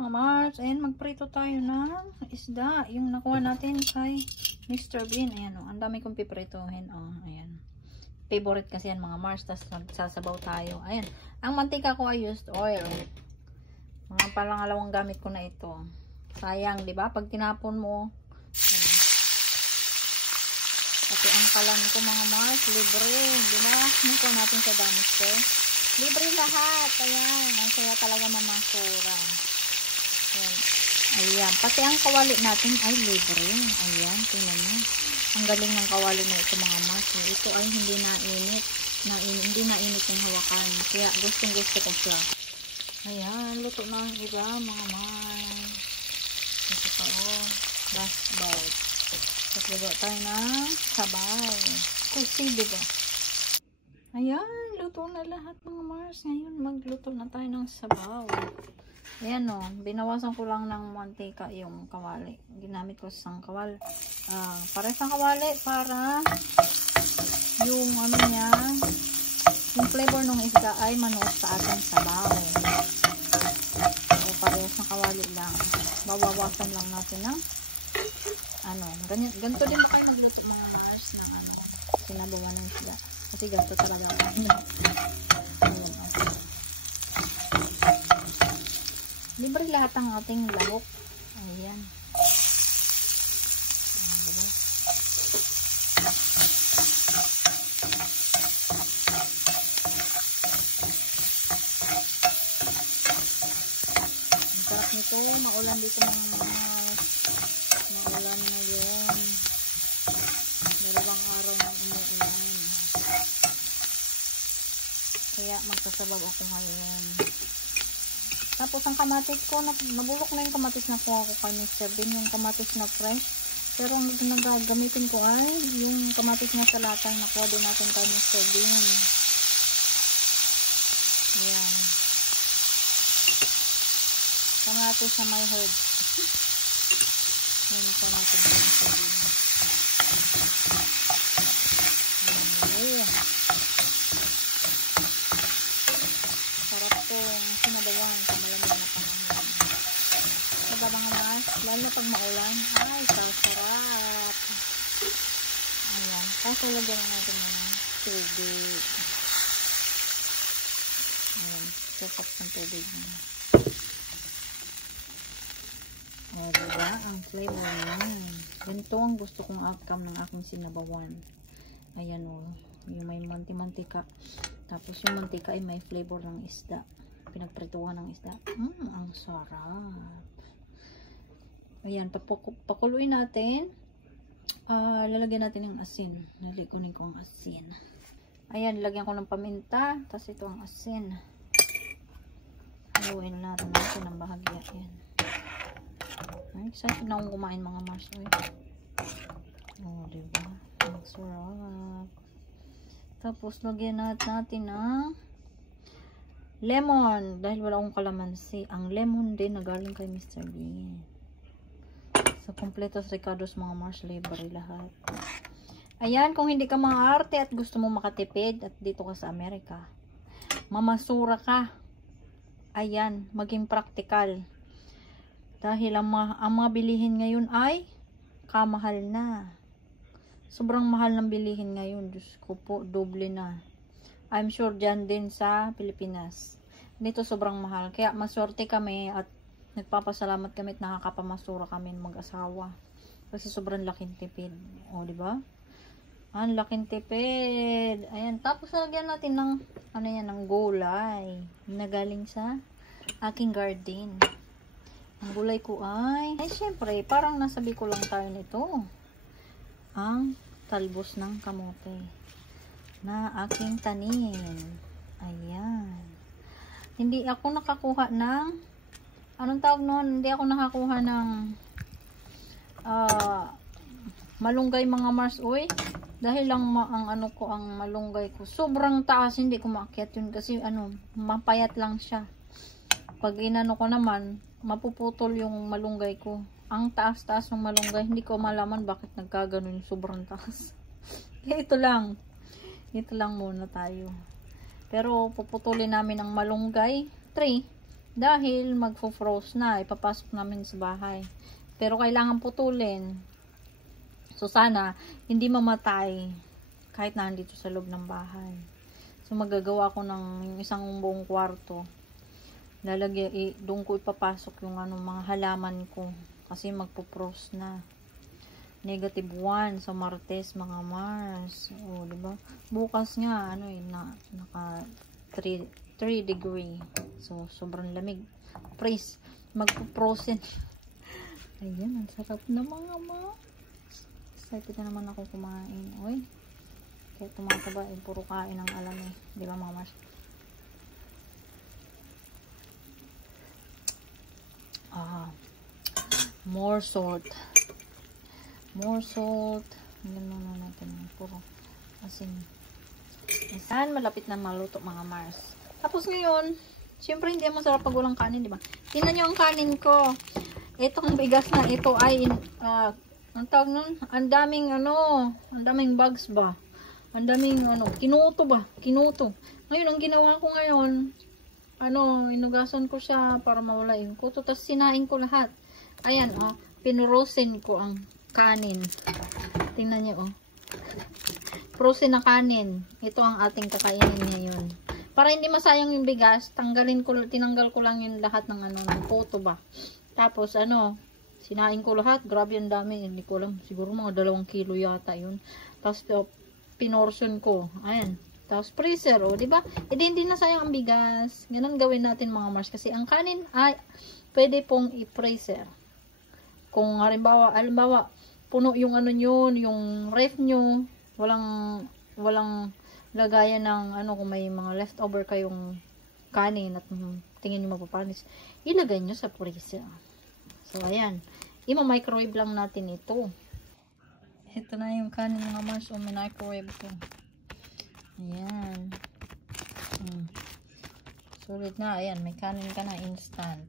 Mga Mars, ayan, magprito tayo ng isda. Yung nakuha natin kay Mr. Bean. Ayan, ang dami kong pipritohin. Ayan. Favorite kasi yan, mga Mars. Tapos magsasabaw tayo. Ayan. Ang mantika ko ay used oil. Mga palangalawang gamit ko na ito. Sayang, di ba? Pag tinapon mo, ayan. Kasi ang kalan ko, mga Mars, libre. Di ba? Nakuha natin sa dami store. Libre lahat. Ayan. Ang saya talaga mamasura. Ayan. Ayan. Pati ang kawali natin ay libre. Ayan. Tingnan nyo. Ang galing ng kawali na ito, mga Mars. Ito ay hindi nainit. Hindi nainit yung hawakan. Kaya gustong gusto ko siya. Ayan. Luto na ang iba, mga Mars. Ito pa last bite. Tapos luto tayo ng sabaw. Kusi, diba? Ayan. Luto na lahat, mga Mars. Ngayon magluto na tayo ng sabaw. Ayan binawasan ko lang ng mantika yung kawali. Ginamit ko sa kawal. Pares ng kawali para yung ano niya, yung flavor ng isda ay manuot sa ating sabaw. So, pares ng kawali lang. Bawawasan lang natin ng ganito din ba kayo magluto, mga Mars, ng sinabawan ng isda. Kasi ganito talaga. Ayan, libre lahat ang ating lahok. Ayan. Diba? Ang sarap nito. Maulan dito, mga Mars. Maulan ngayon. Dalawang araw nang umuulan. Kaya magsasabaw ako ngayon. Tapos ang kamatis ko, nabulok na yung kamatis na kuha ko kay Mr. Bean, yung kamatis na fresh. Pero ang nagagamitin ko ay yung kamatis na salatang nakuha din natin kay Mr. Bean. Ayan. Kamatis na may herbs. Ayan, nakuha natin kay Mr. Bean. Ayan. Sarap tong sinabawan sa malamig na panahon. Diba, mga Mars? Lalo pag maulan, ay sarap. Ayan. Kasi lagyan natin ng tubig. Ayan. Sarap ng tubig. Diba? Ang flavor niyan. Ganito ang gusto kong outcome ng aking sinabawan. Ayan yung may mantika. Tapos yung mantika ay may flavor ng isda. Pinagprituhan ng isda. Ang sarap. Ayan, pakuluin natin. Lalagyan natin ng asin. Nalikunin ko ang asin. Ayan, lagyan ko ng paminta. Tapos ito ang asin. Haluin natin ang bahagya. Ayan. Ay, excited na akong kumain, mga Mars. Diba? Ang sarap. Tapos, lagyan natin ng lemon. Dahil wala akong kalamansi. Ang lemon din na galing kay Mr. Bean. So, completos ricados, mga Mars, libre lahat. Ayan, kung hindi ka maarte at gusto mo makatipid at dito ka sa Amerika, mamasura ka. Ayan, maging practical. Dahil ang mga bilihin ngayon ay kamahal na. Sobrang mahal ng bilihin ngayon. Diyos ko po, doble na. I'm sure dyan din sa Pilipinas. Dito sobrang mahal. Kaya maswerte kami at nagpapasalamat kami at nakakapamasura kami ng mag-asawa. Kasi sobrang laking tipid. Diba? Ang laking tipid. Ayan. Tapos lagyan natin ng, ng gulay. Na galing sa aking garden. Ang gulay ko ay syempre, parang nasabi ko lang tayo nito. Ang talbos ng kamote na aking tanim. Ayan. Hindi ako nakakuha ng anong tawag noon? Hindi ako nakakuha ng malunggay, mga Mars. Dahil lang ang malunggay ko sobrang taas, hindi ko maakyat yun kasi mapayat lang siya. Pag inano ko naman, mapuputol yung malunggay ko. Ang taas-taas ng malunggay, hindi ko malaman bakit nagkaganon yung sobrang taas. Kaya ito lang muna tayo. Pero puputulin namin ang malunggay tree Dahil magfo-froze na, ipapasok namin sa bahay. Pero kailangan putulin. So sana, hindi mamatay kahit nandito sa loob ng bahay. So magagawa ko ng isang buong kwarto. Doon ko ipapasok yung mga halaman ko. Kasi magpo-froze na. -1 sa Martes, mga Mars. O, diba? Bukas nga, naka 3 degree. So, sobrang lamig. Freeze. Magpo-frozen. Ayan, ang sarap na mga Mars. Excited na naman ako kumain. Uy. Kaya tumataba, puro kain ang alam eh. Diba mga Mars? More salt. More salt. Hanggang muna natin. Puro asin. Asan, malapit na maluto mga Mars. Tapos ngayon, syempre hindi masarap pag walang kanin, di ba? Tingnan nyo ang kanin ko. Itong bigas na ito ay, ang tawag nun, ang daming bugs ba? Ang daming, kinuto ba? Kinuto. Ngayon, ang ginawa ko ngayon, inugasan ko siya para mawala yung kuto. Tapos sinain ko lahat. Ayan, pinurosin ko ang kanin. Tingnan nyo, frozen na kanin. Ito ang ating kakainin ngayon. Para hindi masayang yung bigas, tinanggal ko lang yung lahat ng ng kuto ba. Tapos, sinain ko lahat. Grabe ang dami. Hindi ko alam. Siguro mga 2 kilo yata yun. Tapos, pinortion ko. Ayan. Tapos, freezer, diba? Hindi na sayang ang bigas. Ganun gawin natin mga Mars. Kasi ang kanin ay pwede pong i-freezer. Kung halimbawa, puno yung yung ref nyo, walang lagayan ng kung may mga leftover kayong kanin at tingin nyo mapapanis, ilagay nyo sa freezer. So, ayan. Ima-microwave lang natin ito. Ito na yung kanin mga Mars. Microwave ko. Ayan. Sulit na. Ayan. May kanin ka na instant.